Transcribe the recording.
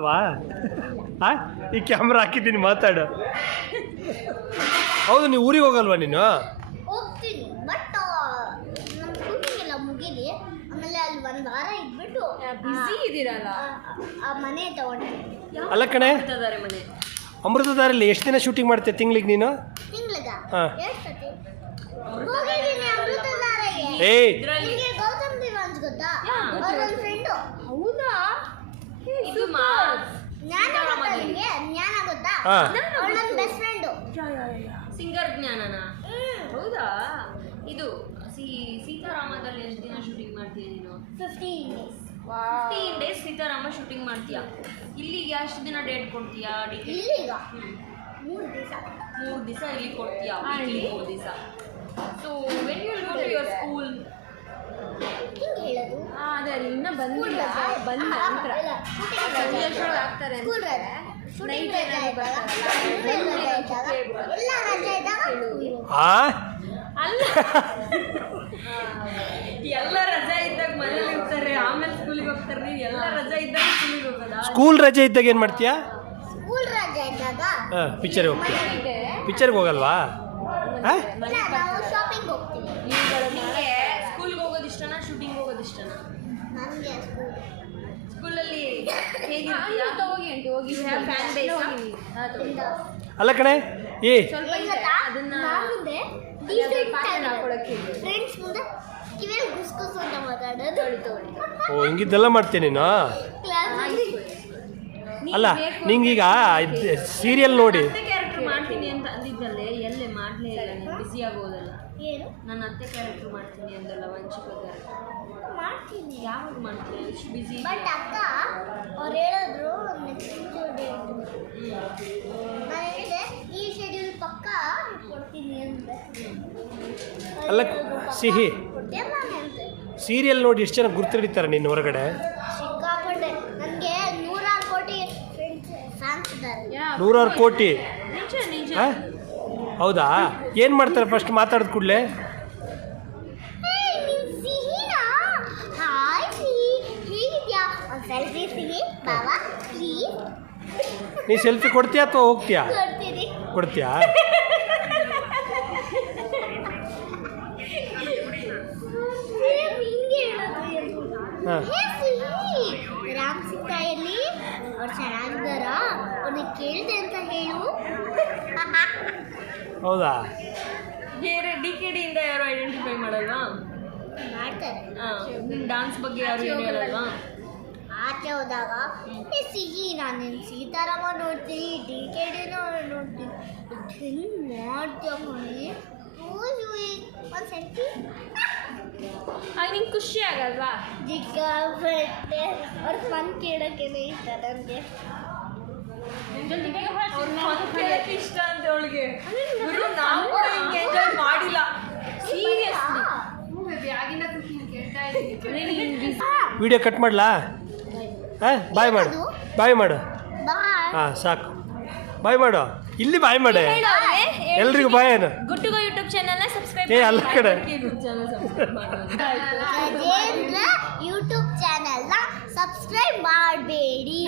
ಅಲ್ವಾ ಆ? ಈ ಕ್ಯಾಮ್ರಾ ಹಾಕಿದ್ದೀನಿ ಮಾತಾಡು. ಹೌದು ನೀವು ಊರಿಗೆ ಹೋಗಲ್ವಾ ನೀನು? ಹೋಗ್ತೀನಿ ಬಟ್ ನಮ್ಮ ಶೂಟಿಂಗ್ ಎಲ್ಲ ಮುಗೀಲಿ. ಆಮೇಲೆ ಅಲ್ಲಿ ಒಂದು ವಾರ ಇದ್ಬಿಟ್ಟು ಬ್ಯುಸಿ ಇದ್ದೀರಲ್ಲ ಆ- ಆ ಮನೆ ತಗೊಂಡಿದ್ದೀನಿ ಅಲ್ಲ ಕಣೆ ಅಮೃತದಾರಲ್ಲಿ ಮನೆ? ಅಮೃತಧಾರಲ್ಲಿ ಎಷ್ಟು ದಿನ ಶೂಟಿಂಗ್ ಮಾಡ್ತೀಯ? ತಿಂಗ್ಳಿಗೆ ನೀನು? ತಿಂಗ್ಳಿಗ? ಹಾ. ಎಷ್ಟು ಸತಿ? ಹೋಗಿದ್ದೀನಿ ಅಮೃತಧಾರೆಗೆ. ಏಯ್ ನಿಮಗೆ ಗೌತಮ್ ದಿವಾನ್ಸ್ ಗೊತ್ತಾ? ಅವ್ರ ನನ್ನ ಫ್ರೆಂಡು ಹೌದಾ? ಇದು ಮಾ ಜ್ಞಾನ ಗೊತ್ತಾ ನಿಮಗೆ ಜ್ಞಾನ ಗೊತ್ತಾ ಹಾ. ಅವಳು ನನ್ನ ಬೆಸ್ಟ್ ಫ್ರೆಂಡು ಸಿಂಗರ್ ಜ್ಞಾನನ? ಹೌದಾ? ಇದು ಸಿ ಸೀತಾರಾಮದಲ್ಲಿ ಎಷ್ಟು ದಿನ ಶೂಟಿಂಗ್ ಮಾಡ್ತೀಯ ನೀನು? Fifteen days fifteen days Seetharama shooting ಮಾಡ್ತೀಯಾ? ಇಲ್ಲಿಗೆ ಎಷ್ಟು ದಿನ ಡೇಟ್ ಕೊಡ್ತೀಯಾ ಡಿಕೆ ಇಲ್ಲಿಗ? ಮೂರು ದಿವಸ. ಮೂರು ದಿವಸ ಇಲ್ಲಿ ಕೊಡ್ತೀಯಾ? ಇಲ್ಲಿ. ಮೂರು ದಿವಸ. So when you go to your school ಹಿಂಗೆ ಹೇಳೋದು? ಅದೇ ಅಲ್ಲಿ ಇನ್ನ ಬಂದಿಲ್ಲ. ಬಂದ ನಂತರ. ಆಗ್ತಾರೆ ಸ್ಕೂಲ್ ಆ? ಅಲ್ಲ. ಎಲ್ಲ ರಜಾ ಇದ್ದಾಗ ಮನೇಲಿ ಇರ್ತಾರೆ ಆಮೇಲೆ ಸ್ಕೂಲಿಗೆ ಹೋಗ್ತಾರೆ. ಎಲ್ಲ ರಜಾ ಇದ್ದಾಗ ಸ್ಕೂಲಿಗೆ ಹೋಗೋದಾ? ಸ್ಕೂಲ್ ರಜೆ ಇದ್ದಾಗ ಏನು ಮಾಡ್ತೀಯಾ? ಸ್ಕೂಲ್ ರಜೆ ಇದ್ದಾಗ ಹಾಂ ಪಿಕ್ಚರ್ಗೆ ಹೋಗ್ತೀಯ? ಪಿಕ್ಚರ್ಗೆ ಹೋಗಲ್ವಾ? ಹಾಂ? ಇಲ್ಲ ನಾವು ಶಾಪಿಂಗ್ ಹೋಗ್ತೀವಿ. ನಿಮಗೆ ಸ್ಕೂಲ್ಗೆ ಹೋಗೋದು ಇಷ್ಟನಾ ಶೂಟಿಂಗ್ ಹೋಗೋದು ಇಷ್ಟನಾ? ನನಗೆ ಸ್ಕೂಲ್ ಸ್ಕೂಲಲ್ಲಿ ಹೇಗಿರ್ತೀಯಾ? ಹೋಗಿ ಅಲ್ಲ ಕಣೆ ಏ. ಸ್ವಲ್ಪ? ಅದನ್ನ ಮುಂದೆ ಹಾಕೊಳಕ್ಕೆ ಫ್ರೆಂಡ್ಸ್ ಮುಂದೆ ಕಿವಿಯಲ್ಲಿ ಗುಸ್ ಗುಸ್ ಅಂತ ಮಾತಾಡೋದು. ಓ ಹಿಂಗಿದ್ದೆಲ್ಲ ಮಾಡ್ತೀನಿ ನೀನು? ಅಲ್ಲ ನಿಂಗೀಗ ಸೀರಿಯಲ್ ನೋಡಿ. ಕ್ಯಾರೆಕ್ಟರ್ ಮಾಡ್ತೀನಿ ಅಂತ ಅಂದಿದ್ದಲ್ಲೇ ಎಲ್ಲೇ ಮಾಡಲೇ ಇಲ್ಲ ನೀನು ಬ್ಯುಸಿ ಆಗೋದಲ್ಲ. ಏನು? ನಾನು ಅತ್ತೆ ಕ್ಯಾರೆಕ್ಟರ್ ಮಾಡ್ತೀನಿ ಅಂದಲ್ಲ ಕ್ಯಾರೆಕ್ಟರ್ ಮಾಡ್ತೀನಿ. ಯಾವಾಗ ಮಾಡ್ತೀನಿ ಇಷ್ಟು ಬ್ಯುಸಿ ಬಟ್ ಅಕ್ಕ ಅವ್ರು ನೆಕ್ಸ್ಟ್ ಡೇಟ್ ನಾನು ಹೇಳಿದೆ ಈ ಶೆಡ್ಯೂಲ್ ಪಕ್ಕ ಕೊಡ್ತೀನಿ ಅಂತ ಅಲ್ಲ, ಸಿಹಿ. ಸೀರಿಯಲ್ ನೋಡಿ ಎಷ್ಟು ಜನ ಗುರ್ತಿಡಿತಾರೆ ನಿನ್ನ ಹೊರಗಡೆ? ನೂರಾರು ಕೋಟಿ ಹೌದಾ? ಏನು ಮಾಡ್ತಾರೆ ಫಸ್ಟ್ ಮಾತಾಡಿದ ಕೂಡಲೇ? ಏಯ್, ನೀನ್ ಸಿಹಿನಾ? ಹಾಯ್ ಸಿಹಿ. ಹೇಗಿದ್ಯಾ? ಒಂದು ಸೆಲ್ಫಿ ಸಿಹಿ. ಬಾಬಾ ಪ್ಲೀಸ್ ನೀ ಸೆಲ್ಫಿ ಕೊಡ್ತೀಯಾ ಅಥವಾ ಹೋಗ್ತೀಯಾ? ಕೊಡ್ತೀಯಾ? ರಾಮ್ ಸೀತಾ ಎಲ್ಲಿ ಅವ್ರು ಚೆನ್ನಾಗಿದ್ದಾರ ಅವ್ರನ್ನ ಕೇಳಿದೆ ಅಂತ ಹೇಳು. ಹೌದಾ? ಬೇರೆ ಡಿ ಕೆ ಡಿಯಿಂದ ಯಾರು ಐಡೆಂಟಿಫೈ ಮಾಡಲ್ವಾ? ಮಾಡ್ತಾರೆ. ನಿಮ್ಮ ಡಾನ್ಸ್ ಬಗ್ಗೆ ಯಾರು ಏನು ಹೇಳಲ್ವಾ ಆಚೆ ಹೋದಾಗ ಏ ಸಿಹಿ ನಾನು ನಿನ್ನ ಸೀತಾರಾಮ ನೋಡ್ತೀನಿ ಡಿ ಕೆ ಡಿನೂ ನೋಡ್ತೀನಿ. ಹೆಂಗೆ ಮಾಡ್ತೀಯ ಒಂದು ಸೆಲ್ಫಿ ಆಗ ನಿಂಗೆ ಖುಷಿ ಆಗಲ್ವಾ? ಸಿಕ್ಕಾಪಟ್ಟೆ ಅವ್ರ ಫನ್ ಕೇಳೋಕ್ಕೇನೆ ಇಷ್ಟ ನನಗೆ. ಕೇಳಕ್ಕೆ ಇಷ್ಟ ಅಂತ ಅವಳಿಗೆ. ಗುರು ನಾವು ಕೂಡ ಹಿಂಗೆ ಎಂಜಾಯ್ ಮಾಡಿಲ್ಲ. ಸೀರಿಯಸ್ಲಿ ವಿಡಿಯೋ ಕಟ್ ಮಾಡ್ಲಾ? ಹಾಂ ಬಾಯ್ ಮಾಡು. ಬಾಯ್ ಮಾಡು. ಬಾಯ್ ಹಾಂ ಸಾಕು. ಬಾಯ್ ಮಾಡು. ಇಲ್ಲಿ ಬಾಯ್ ಮಾಡೆ ಎಲ್ರಿಗೂ ಬಾಯ್ ಏನು ಗುಟ್ಟುಗೋ ಯೂಟ್ಯೂಬ್ ಚಾನಲ್ನ ಸಬ್ಸ್ಕ್ರೈಬ್ ಏ ಅಲ್ಲ ಕಡೆ. ಯೂಟ್ಯೂಬ್ ಚಾನೆಲ್ನ ಸಬ್ಸ್ಕ್ರೈಬ್ ಮಾಡಬೇಡಿ.